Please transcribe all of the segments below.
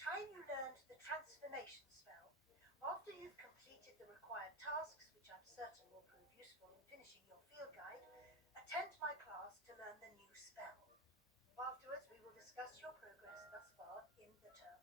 time you learned the transformation spell. After you've completed the required tasks, which I'm certain will prove useful in finishing your field guide, attend my class to learn the new spell. Afterwards, we will discuss your progress thus far in the term.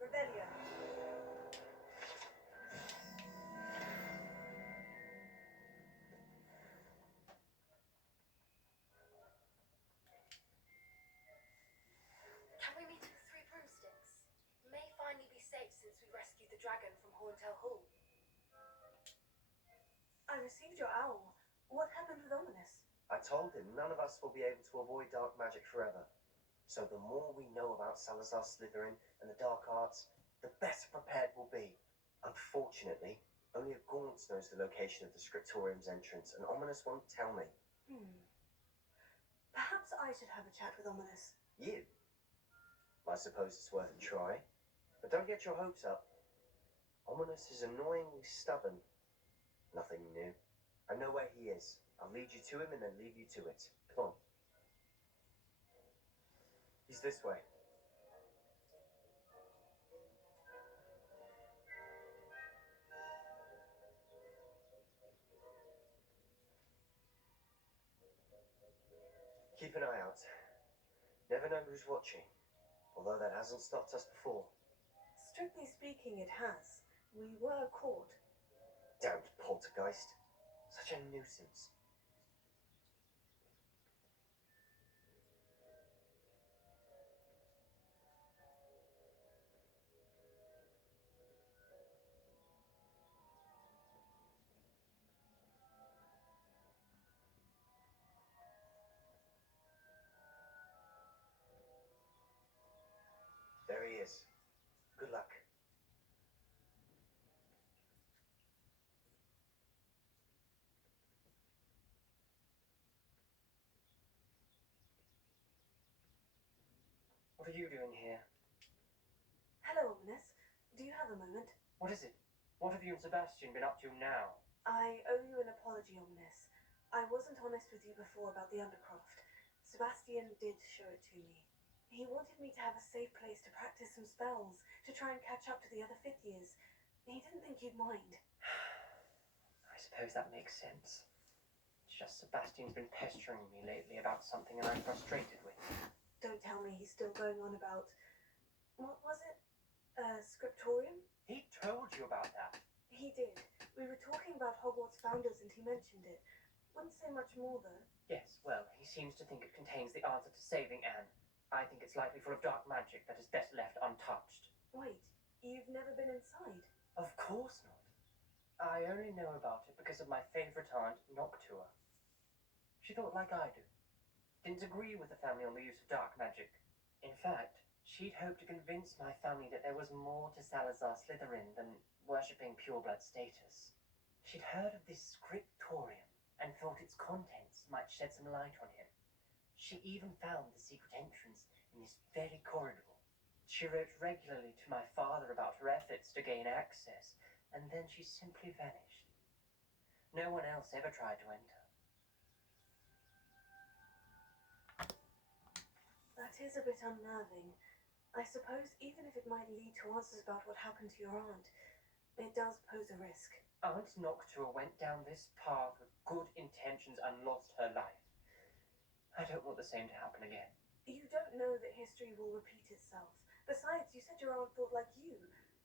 Rebellion. Can we meet at the Three Broomsticks? May finally be safe since we rescued the dragon from Horntail Hall. I received your owl. What happened with Ominous? I told him none of us will be able to avoid dark magic forever. So the more we know about Salazar Slytherin and the dark arts, the better prepared we'll be. Unfortunately, only a Gaunt knows the location of the Scriptorium's entrance, and Ominous won't tell me. Perhaps I should have a chat with Ominous. You? I suppose it's worth a try. But don't get your hopes up. Ominous is annoyingly stubborn. Nothing new. I know where he is. I'll lead you to him and then leave you to it. Come on. He's this way. Keep an eye out. Never know who's watching. Although that hasn't stopped us before. Strictly speaking, it has. We were caught. Damned poltergeist. Such a nuisance. There he is. Good luck. What are you doing here? Hello, Ominous. Do you have a moment? What is it? What have you and Sebastian been up to now? I owe you an apology, Ominous. I wasn't honest with you before about the Undercroft. Sebastian did show it to me. He wanted me to have a safe place to practice some spells, to try and catch up to the other fifth years. He didn't think you'd mind. I suppose that makes sense. It's just Sebastian's been pestering me lately about something and I'm frustrated with him. Don't tell me he's still going on about... What was it? Scriptorium? He told you about that. He did. We were talking about Hogwarts founders and he mentioned it. Wouldn't say much more, though. Yes, well, he seems to think it contains the answer to saving Anne. I think it's likely full of dark magic that is best left untouched. Wait, you've never been inside? Of course not. I only know about it because of my favourite aunt, Noctua. She thought like I do. Didn't agree with the family on the use of dark magic. In fact, she'd hoped to convince my family that there was more to Salazar Slytherin than worshipping pureblood status. She'd heard of this scriptorium and thought its contents might shed some light on him. She even found the secret entrance in this very corridor. She wrote regularly to my father about her efforts to gain access, and then she simply vanished. No one else ever tried to enter. That is a bit unnerving. I suppose even if it might lead to answers about what happened to your aunt, it does pose a risk. Aunt Noctua went down this path with good intentions and lost her life. I don't want the same to happen again. You don't know that history will repeat itself. Besides, you said your aunt thought like you.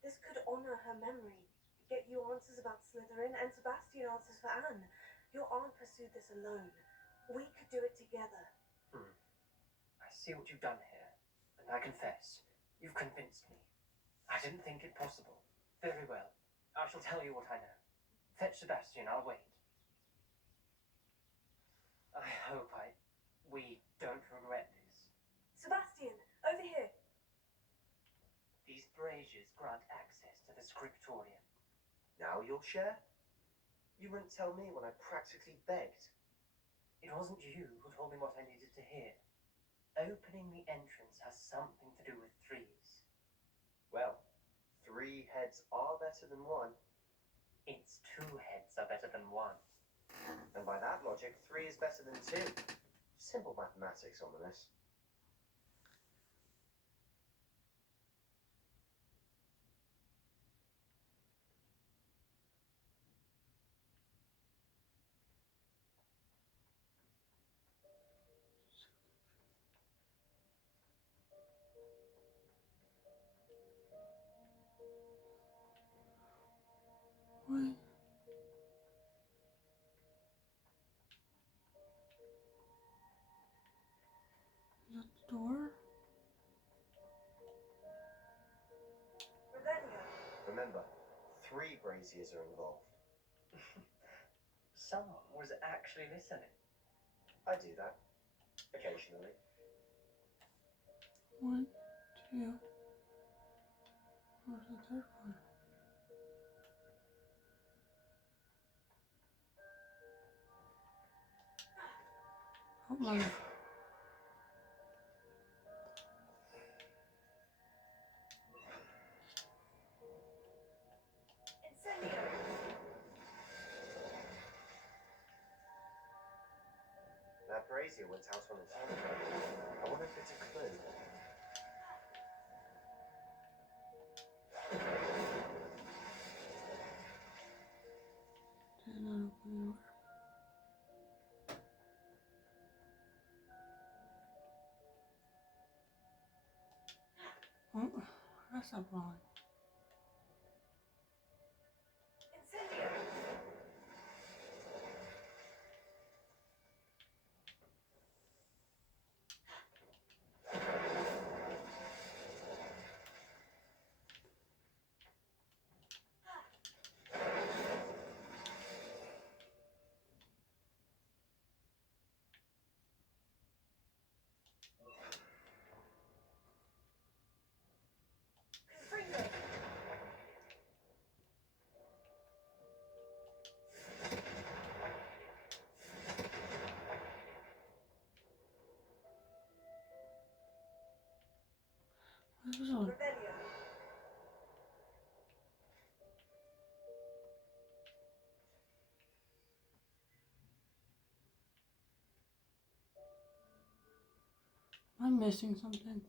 This could honor her memory, get you answers about Slytherin, and Sebastian answers for Anne. Your aunt pursued this alone. We could do it together. I see what you've done here, and I confess, you've convinced me. I didn't think it possible. Very well. I shall tell you what I know. Fetch Sebastian, I'll wait. I hope we don't regret this. Sebastian, over here. These braziers grant access to the scriptorium. Now you'll share? You wouldn't tell me when I practically begged. It wasn't you who told me what I needed to hear. Opening the entrance has something to do with threes. Well, 3 heads are better than 1. Its 2 heads are better than 1. And by that logic, 3 is better than 2. Simple mathematics, Ominous. Wait. Is that the door? Revelio. Remember, 3 braziers are involved. Someone was actually listening. I do that. Occasionally. 1, 2. Where's the third one? Oh my. Incendio. That brazier went out on its own. I wonder if it's a clue. Did not open the door. Oh, that's not wrong. Incendio. Confringo. What is this one? Revelio. I'm missing something.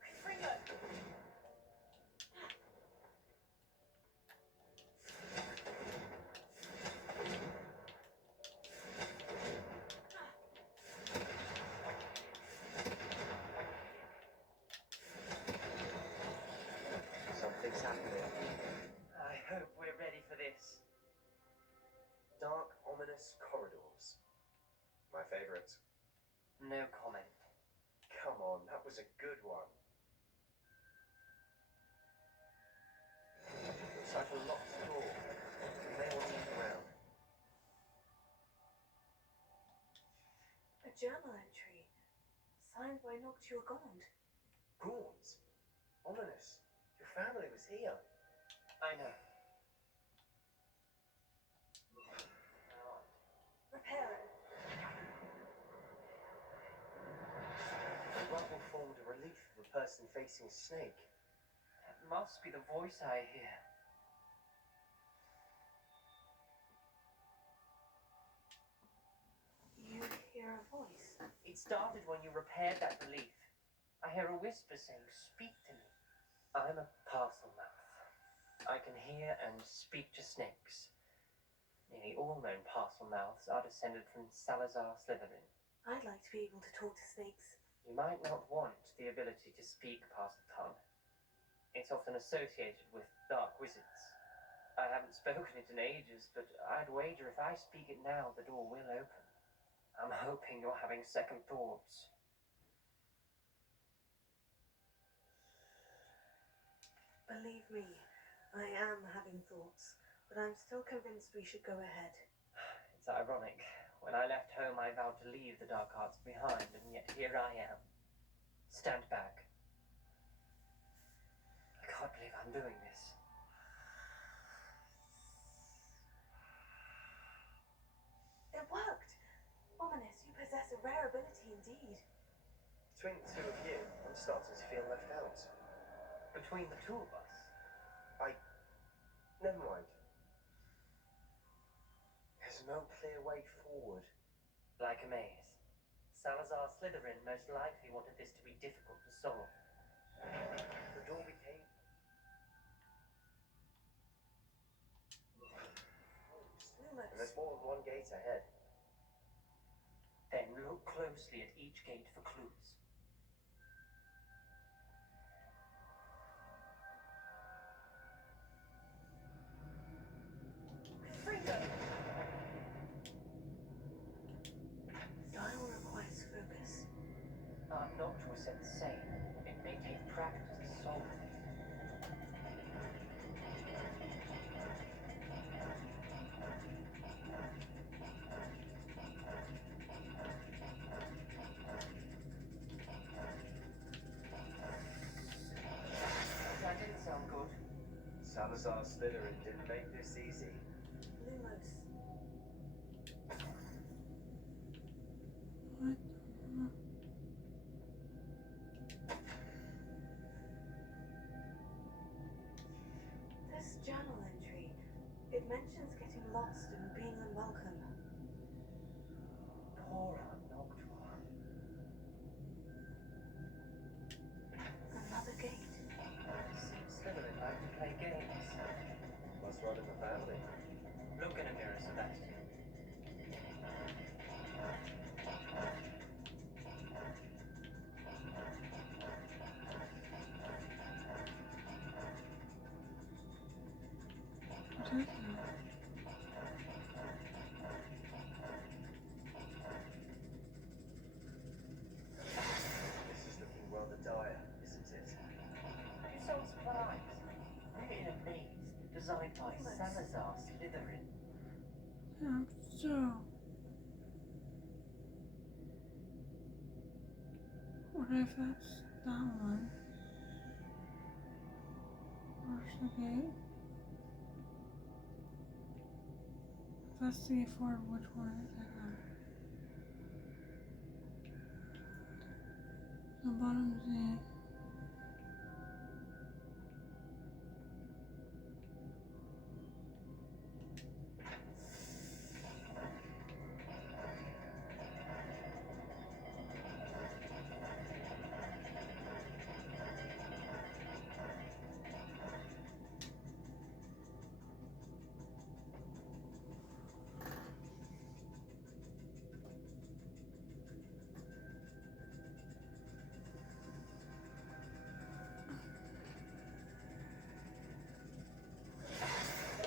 Confringo. Something's happening. I hope we're ready for this. Dark, ominous corridors. My favourite. No comment. Come on, that was a good one. Looks like a locked door. You may want to look around. A journal entry. Signed by Noctua Gaunt. Gaunt? Ominous. Your family was here. I know. Reparo. The rubble formed a relief of a person facing a snake. That must be the voice I hear. voice? It started when you repaired that relief. I hear a whisper saying, "Speak to me." I'm a parcel mouth. I can hear and speak to snakes. Nearly all known parcel mouths are descended from Salazar Slytherin. I'd like to be able to talk to snakes. You might not want the ability to speak parcel tongue. It's often associated with dark wizards. I haven't spoken it in ages, but I'd wager if I speak it now, the door will open. I'm hoping you're having second thoughts. Believe me, I am having thoughts, but I'm still convinced we should go ahead. It's ironic. When I left home, I vowed to leave the dark arts behind, and yet here I am. Stand back. I can't believe I'm doing this. It worked! Ominous, you possess a rare ability indeed. Between the two of you, I'm starting to feel left out. Between the two of us, Never mind. There's no clear way forward. like a maze. Salazar Slytherin most likely wanted this to be difficult to solve. The door became Lumos. and there's more than one gate ahead. Then look closely at each gate for clues. Freedom! Dial requires focus. Aunt Noctua said the same. It may take practice to solve it. That didn't sound good. Salazar Slytherin didn't make this easy. Lumos. What? This journal entry, it mentions getting lost and being unwelcome. Poor Aunt Noctua. Another gate. Seems Slytherin like to play games. Must run in the family. Look in a mirror, Sebastian. What is that? This is looking rather dire, isn't it? Are you so surprised? We're in a maze designed by Salazar Slytherin. Yeah, I'm so. What if that's that one? Where's the gate? Let's see for which one is it. The bottom Z.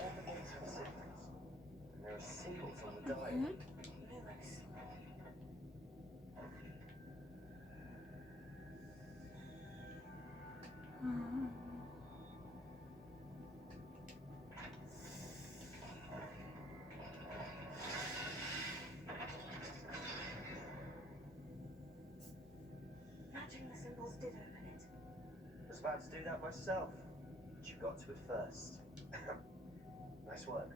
All the gates have signals. And there are symbols on the dial. Okay. Lumos. Uh, Matching the symbols did open it. I was about to do that myself, but you got to it first. Nice work.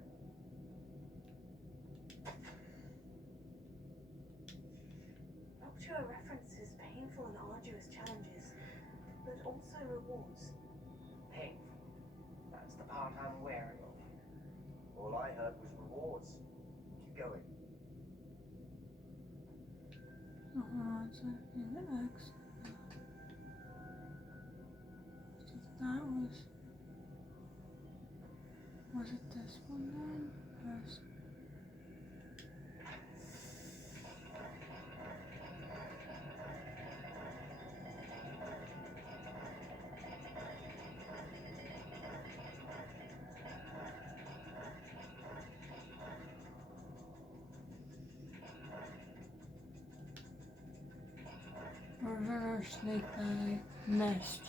Noctua references painful and arduous challenges, but also rewards. Painful. That's the part I'm wary of. All I heard was rewards. Keep going. Oh, it's like an X. So that was it this one then? Yes. Or snake bag nest.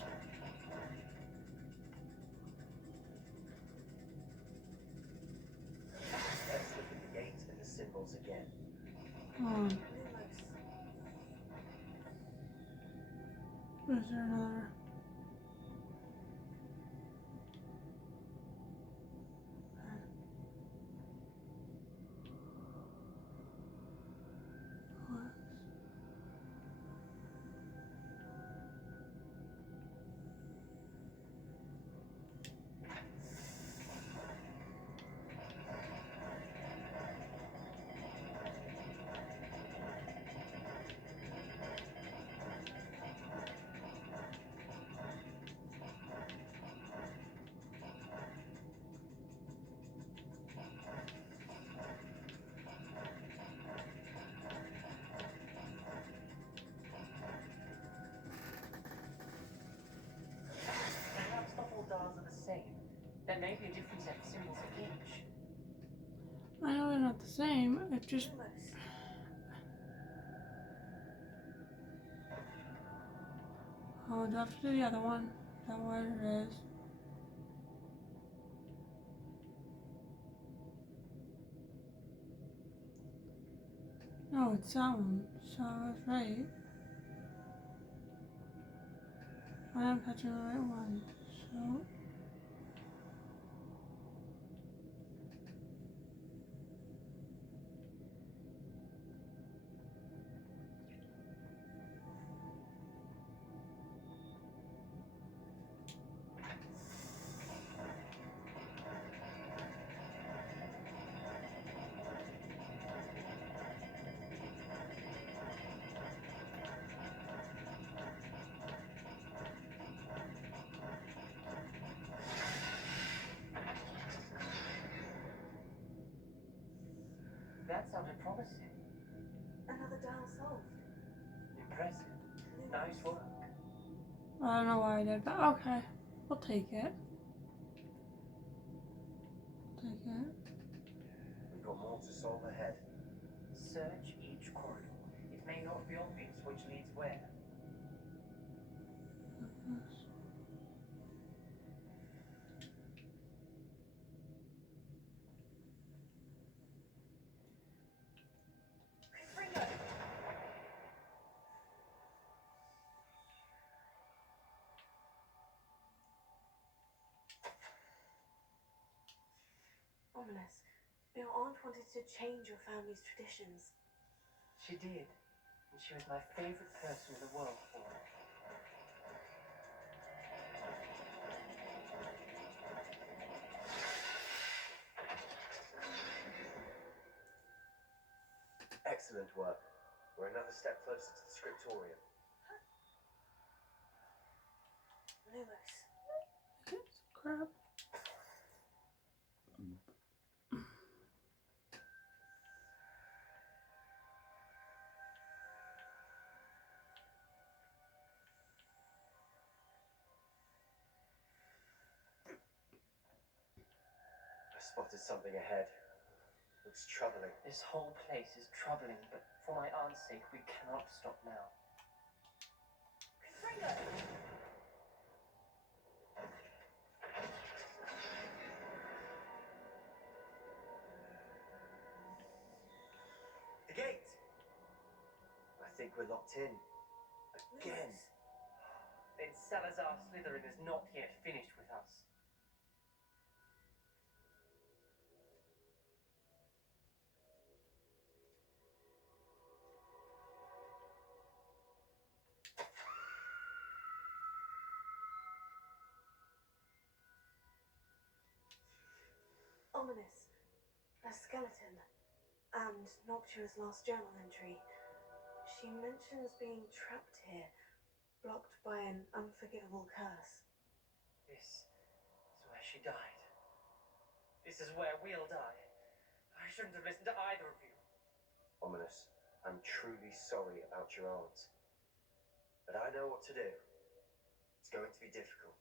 Let's look at the gate and the symbols again. Oh, Lumos. is there another? What? Perhaps the whole dials are the same. There may be a different set of symbols for each. I know they're not the same. It just. Lumos. Oh, do I have to do the other one? Is that what it is? No, it's that one. So I was right. I am touching the right one. So. That sounded promising. Another dial solved. Impressive. Lumos. Nice work. I don't know why I did, but okay. We'll take it. Take it. We've got more to solve ahead. Search each corridor. It may not be obvious which leads where. Confringo. Ominous. Your aunt wanted to change your family's traditions. She did. And she was my favorite person in the world for it. Excellent work. We're another step closer to the scriptorium. Lumos. It's crap. I spotted something ahead. Looks troubling. This whole place is troubling, but for my aunt's sake, we cannot stop now. Confringo. The gate! I think we're locked in. Again. Lumos. Then Salazar Slytherin is not yet finished with us. Ominous. A skeleton. And Noctua's last journal entry. She mentions being trapped here, blocked by an unforgivable curse. This is where she died. This is where we'll die. I shouldn't have listened to either of you. Ominous, I'm truly sorry about your aunt. But I know what to do. It's going to be difficult.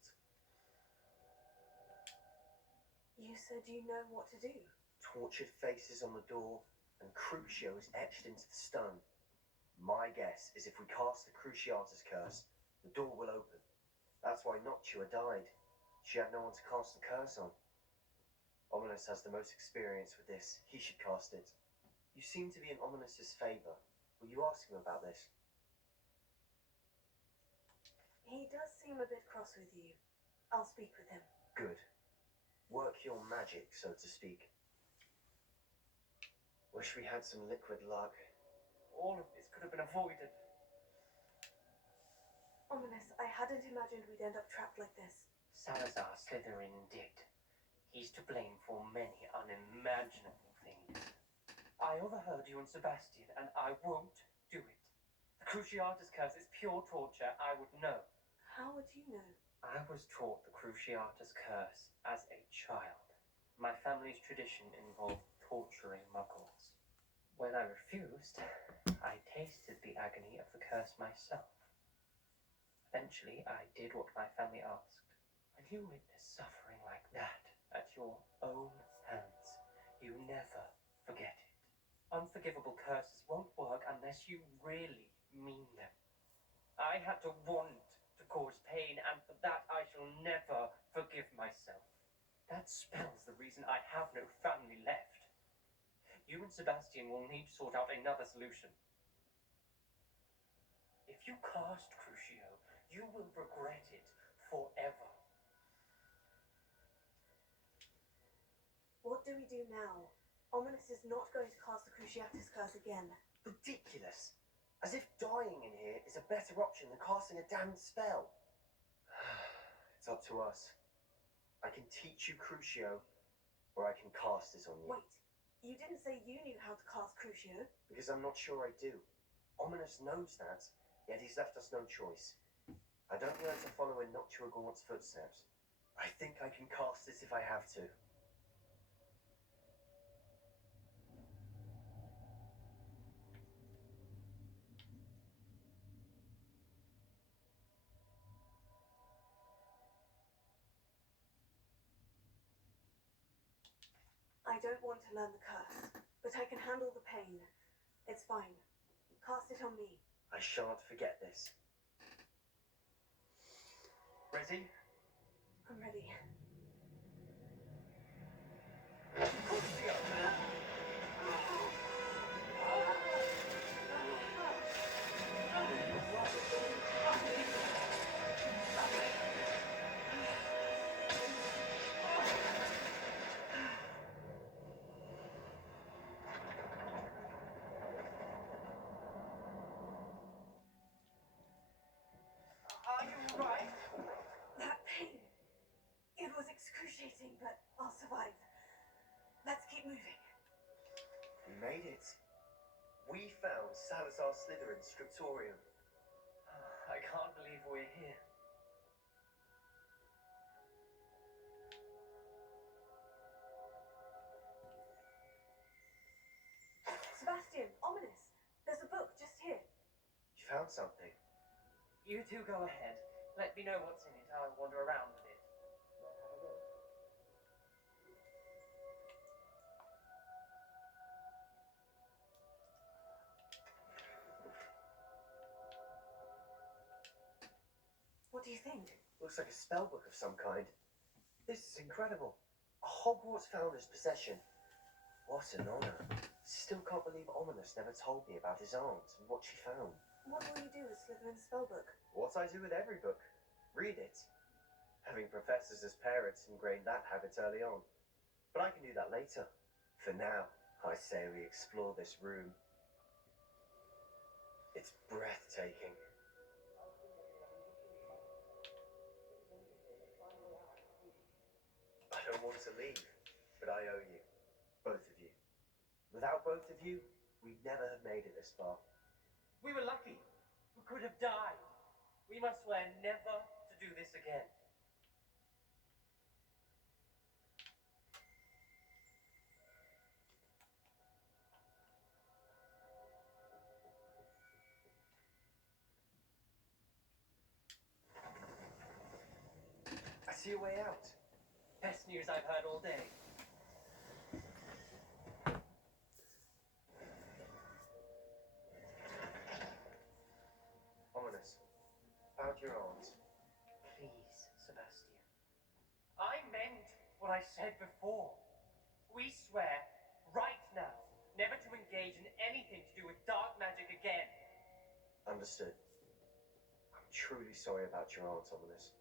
You said you know what to do. Tortured faces on the door and Crucios etched into the stone. My guess is if we cast the Cruciatus curse, the door will open. That's why Noctua died. She had no one to cast the curse on. Ominous has the most experience with this. He should cast it. You seem to be in Ominous's favor. Will you ask him about this? He does seem a bit cross with you. I'll speak with him. Good. Work your magic, so to speak. Wish we had some liquid luck. All of this could have been avoided. Ominous, I hadn't imagined we'd end up trapped like this. Salazar Slytherin did. He's to blame for many unimaginable things. I overheard you and Sebastian, and I won't do it. The Cruciatus curse is pure torture. I would know. How would you know? I was taught the Cruciatus curse as a child. My family's tradition involved torturing muggles. When I refused, I tasted the agony of the curse myself. Eventually, I did what my family asked. When you witness suffering like that at your own hands, you never forget it. Unforgivable curses won't work unless you really mean them. I had to want to cause pain, and for that I shall never forgive myself. That spell's the reason I have no family left. You and Sebastian will need to sort out another solution. If you cast Crucio, you will regret it forever. What do we do now? Ominous is not going to cast the Cruciatus curse again. Ridiculous. As if dying in here is a better option than casting a damned spell. It's up to us. I can teach you Crucio, or I can cast it on you. Wait, you didn't say you knew how to cast Crucio. Because I'm not sure I do. Ominous knows that, yet he's left us no choice. I don't learn to follow in Noctua Gaunt's footsteps. I think I can cast it if I have to. I don't want to learn the curse, but I can handle the pain. It's fine. Cast it on me. I shan't forget this. Ready? I'm ready. Are you right? That pain. It was excruciating, but I'll survive. Let's keep moving. We made it. We found Salazar Slytherin's scriptorium. I can't believe we're here. Sebastian, Ominous. There's a book just here. You found something. You two go ahead. Let me know what's in it. I'll wander around a bit. What do you think? Looks like a spellbook of some kind. This is incredible. A Hogwarts founder's possession. What an honor. Still can't believe Ominous never told me about his aunt and what she found. What will you do with Slytherin's spellbook? What I do with every book. Read it. Having professors as parents ingrained that habit early on. But I can do that later. For now, I say we explore this room. It's breathtaking. I don't want to leave, but I owe you. Both of you. Without both of you, we'd never have made it this far. We were lucky. We could have died. We must swear never to do this again. I see a way out. Best news I've heard all day. Ominous. About your aunt. Please, Sebastian. I meant what I said before. We swear, right now, never to engage in anything to do with dark magic again. Understood. I'm truly sorry about your aunt, Ominous.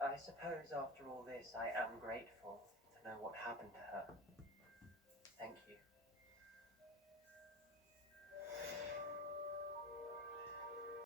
I suppose after all this, I am grateful to know what happened to her. Thank you.